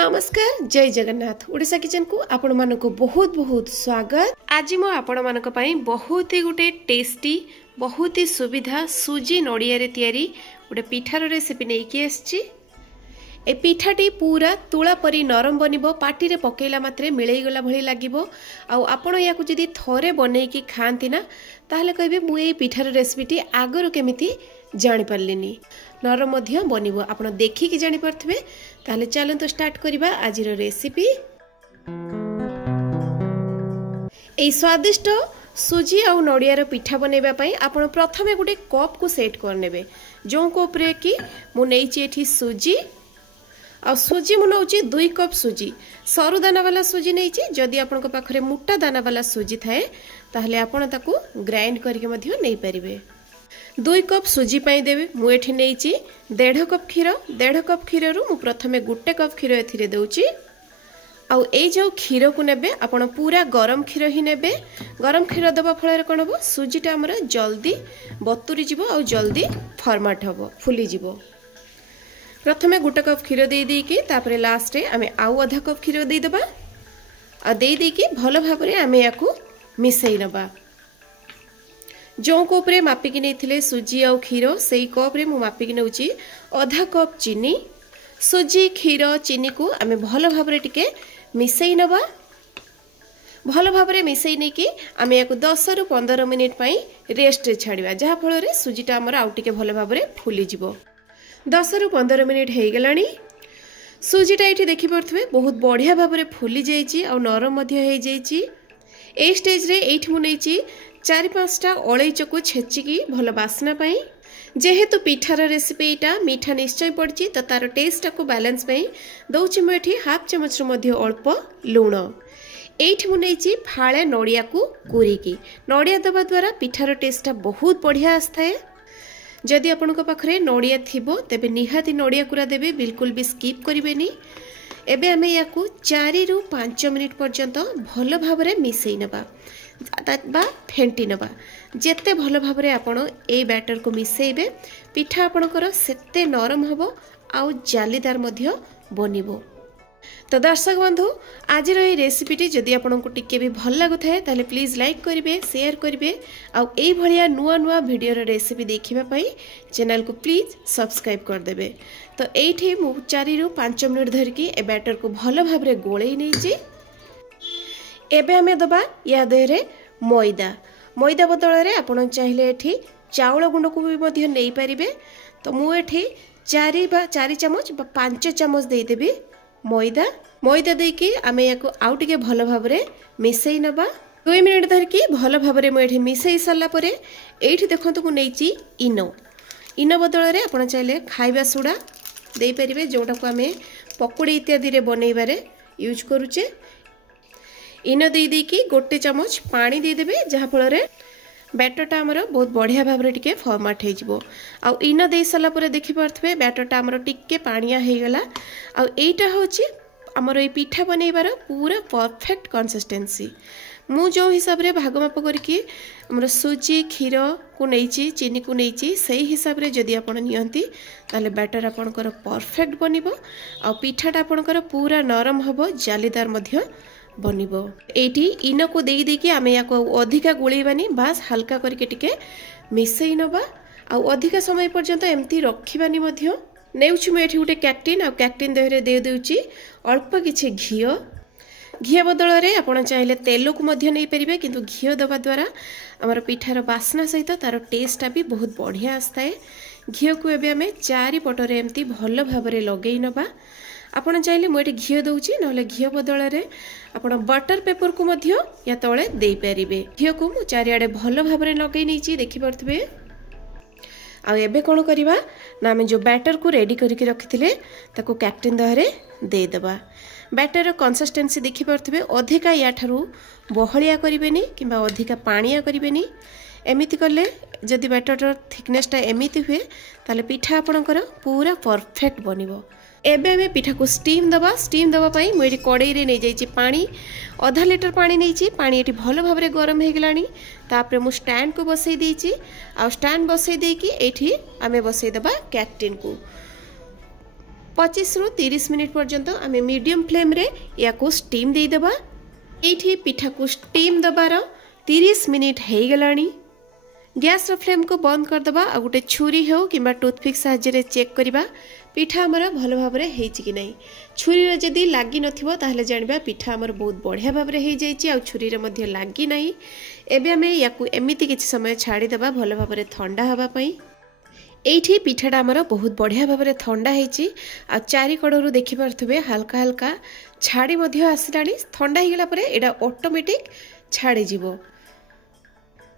नमस्कार जय जगन्नाथ ओडिशा किचन को आपण मानको बहुत बहुत स्वागत। आज मो आपण मानक पई बहुत ही गुटे टेस्टी बहुत ही सुविधा सुजी नड़िया रे तयारी गोटे पिठार रेसिपी नहीं कि आछि। ए पिठाटी पूरा तुला परी नरम बनिबो, पाटी रे पकेला मात्रे मिलई गला भली लागिबो। आउ आपण याकू जदी थरे बनै की खांती ना ताहले कहबे मु ए पिठार रेसिपीटी आगरो केमिति जानि पारलिनी। नरम मध्य बनिबो, आपण देखि कि जानि परथबे। ताहले चलन तो स्टार्ट करिबा आजिर रेसिपी। ए स्वादिष्ट सुजी आउ नड़ियार पिठा बनैबा पई आपण प्रथमे गुटे कप को सेट कर नेबे। जो कप रे कि मु नेइची एठी सुजी आ सुजी मु नउची 2 कप सुजी। सरू दाना वाला सुजी नेइची। जदि आपन को पाखरे मोटा दाना वाला सुजी थाए ताहले आपण ताकू ग्राइंड करके मध्य नै परिबे। 2 कप सुजी पाई देबे। मु एठी नेइची 1.5 कप क्षीर। 1.5 कप क्षीर रु मु प्रथमे 1 कप क्षीर एथिरे देउची। आउ ए जो क्षीर को नेबे आपण पूरा गरम क्षीर ही नेबे। गरम क्षीर दबा फଳରେ कोन हो सुजीटा हमर जल्दी बतुरी जिवो आउ जल्दी फॉर्मेट हबो, फुली जिवो। प्रथमे 1 कप क्षीर दे दी कि तापरे लास्ट रे आमे आउ आधा कप क्षीर दे दबा आ दे दी कि भलो भाबरे आमे याकू मिसई नबा। जो कप रे मापी कि नेथिले सुजी आउ क्षीर सेई कप रे मु मापी कि नेउची आधा कप चीनी। सुजी क्षीर चीनी को आमे भलो भाबरे टिके मिसई नबा। भलो भाबरे मिसई नै कि आमे याकू 10 रु 15 मिनिट पई रेस्ट रे छाड़िबा, जहा फळ रे सुजीटा हमर आउ टिके भलो भाबरे फुली जिवो। 10 रु 15 मिनिट हे गलानी। सुजीटा एठी देखि परथबे बहुत बढ़िया भाबरे फुली जाईची आ नरम मध्य हे जाईची। ए स्टेज रे एठी मु नैची 4-5टा अलैच को छेची की भलो बासना पाई। जेहेतु पिठार रेसिपी एटा मीठा निश्चय पड़ची तो तार टेस्ट को बैलेंस पाई दउची मु एठी हाफ चमच रु मध्य अल्प लूण। एठी मु नैची फाळे नड़िया को कुरी की। नड़िया दबा द्वारा पिठार टेस्टटा बहुत बढ़िया आस्थाए। जदि आपण को पाखरे नड़िया थिबो तेबे निहाती नड़िया कुरा देबे, बिल्कुल भी स्किप करिवेनी। एबे हमें याकू 4 रु 5 मिनिट पर्यंत भलो भाबरे मिसई नबा बा फेंटी नबा। जेते भलो भाबरे आपण ए बैटर को मिसईबे पिठा आपणकर सेते नरम हबो आउ जालीदार मध्य बनिबो। तो दर्शक बंधु आज ये रेसिपीटी जदि आपको टिके भी भल लगुए ताले प्लीज लाइक करेंगे, शेयर करेंगे आउ ए भलिया नुआ नुआ वीडियो रेसिपी देखिबा पई चैनल को प्लीज सब्सक्राइब कर देबे। तो एठी मु 4 रु 5 मिनिट धरकी ए बैटर को भलो भाबरे गोळेई नेछि। एबे हमें दबा या देहरे मैदा। मैदा बदल रे आपण चाहिले एठी चाउल गुंड को भी मध्य नै परिबे। तो मु एठी 4 चमच बा 5 चमच दे देबी मैदा। मैदा देकी आमे याको आउ टिके भलो भाबरे मिसई नबा। 2 मिनिट धरकी भलो भाबरे मु एठी मिसई सरला परे एठी देखंतु मु नेइची इनो। इनो बदल रे आपण चाहिले खाइबा सोडा दे परिबे, जोटा को आमे पकोड़ी इत्यादि रे बनैबारे यूज करूचे। इनो दे दी कि 1 चमच पानी दे देबे, जहा फल रे बैटरटा हमर बहुत बढ़िया भाबरे टिके फॉर्मेट हे जिवो। आ इनो दे सला परे देखि परथबे बैटरटा हमर टिके पानिया हे गला। आ एटा होची हमर ए पिठा बनैबार पूरा परफेक्ट कंसिस्टेंसी। मु जो हिसाब रे भाग माप करके हमर सुजी क्षीर को नैची चीनी को नैची सही हिसाब रे जदि आपण नियंती ताले बैटर आपणकर परफेक्ट बनिबो आ पिठाटा आपणकर पूरा नरम हबो, जालीदार मध्य बनिबो। एठी इनो को देई देकी आमे याको अधिका गुळीबानी, बास हल्का करके टिके मिसई नबा आ अधिका समय पर्यंत एम्ति रखिबानी मध्य। नेउछु मे एठी गुटे कैक्टिन आ कैक्टिन देहरे दे देउची अल्प किछि घियो। घियो बदल रे आपण चाहिले तेल को मध्य नै परिबे, किंतु घियो दबा द्वारा हमर पिठार बासना सहित तार टेस्टटा भी बहुत बढ़िया आस्ताए। घियो को एबे हमें 4 पटरे एम्ति भलो भाबरे लगेई नबा। आपण चाहिले मु एठी घियो दउची, नले घियो बदल रे आपण बटर पेपर को मध्य या तळे देई परिबे। घियो को मु चारियाडे भलो भाबरे लगेई नैची देखि परथबे। आ एबे कोन करिबा ना हम जो बैटर को रेडी करके रखिथिले ताको कैप्टेन दहरे दे दबा। बैटर रो कंसिस्टेंसी देखि परथबे, अधिका या ठारू बहलिया करिवेनी किबा अधिका पानिया करिवेनी। एमिति करले जदि बैटर रो थिकनेसटा एमिति हुए ताले पिठा आपणकर पूरा परफेक्ट बनिबो। एबे हमें पिठा को स्टीम दबा पाई मुझे कड़ई रे नहीं जाइए पानी 1/2 लीटर पानी नहीं। पानी ये भलो भाव गरम हो गलानी। तापरे मु स्टैंड को बसई देइची आ स्टैंड बसई देकी एठी आमे बसई दबा कैक्टिन को। 25 रु 30 मिनिट पर्यंत आम मीडियम फ्लेम रे या को स्टीम दे देबा। एठी पिठा को स्टीम दबार 30 मिनिट हो गलानी। गैस रो फ्लेम को बंद कर दबा आ गुटे छुरी हो किबा टूथपिक सहायता चेक करबा पिठा हमर भलो भाव रे हेछि कि नहीं। छुरी रे जदी लागी नथिबो ताहले जानबा पिठा हमर बहुत बढ़िया भाव रे हे जाइछि आ छुरी रे मध्ये लागी नहीं। एबे हमें याकू एमिति किछि समय छाड़ी दबा भलो भाव रे ठंडा हवा पई। एठी पिठाटा हमर बहुत बढ़िया भाव रे ठंडा हेछि आ चारि कड़रू देखि पारथबे हल्का हल्का छाड़ी मध्ये आसिलानी। ठंडा हे गेला परे एडा ऑटोमेटिक छाड़ी जिवो।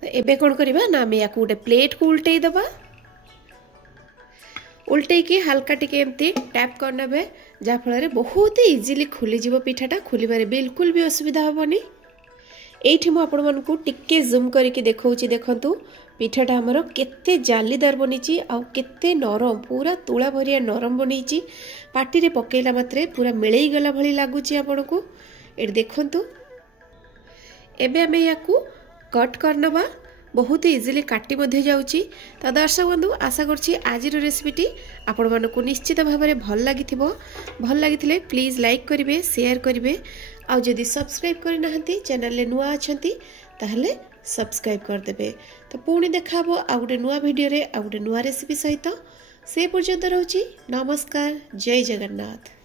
एबे कोन करबा ना हम याकू गोटे प्लेट को उल्टै दबा। उल्टै की हल्का टिके एमती टैप करनेबे जा फल बहुत इजिली खुली जीवो। पिठाटा खुलिबारे बिल्कुल भी असुविधा हेबनी। एठी मु आपण मानकू टिके जूम करके देखौची। देखंतु पिठाटा हमर केते जालीदार बनीची आ केते नरम पूरा तुला भरिया नरम बनीची। पाटी रे पकेला मात्रे पूरा मिलई गला भली लागुची आपनको। एठी देखंतु एबे हमें याकू कट करनबा बहुत इजिली काटी मध्ये जाउची। तो दर्शक बंधु आशा करछि आज रेसिपीटी आपण मानकू निश्चित भाव में भल लागिथिबो। भल लागिथिले प्लीज लाइक करिवे शेयर करिवे आ जदि सब्सक्राइब करि नाहंती चैनल ले नुआ अछंती ताहले सब्सक्राइब कर देबे। तो पुणी देखाबो आ गुटे नुआ वीडियो रे आ गुटे नुआ रेसिपी सहित। से पर्यंत रहउची नमस्कार। जय जगन्नाथ।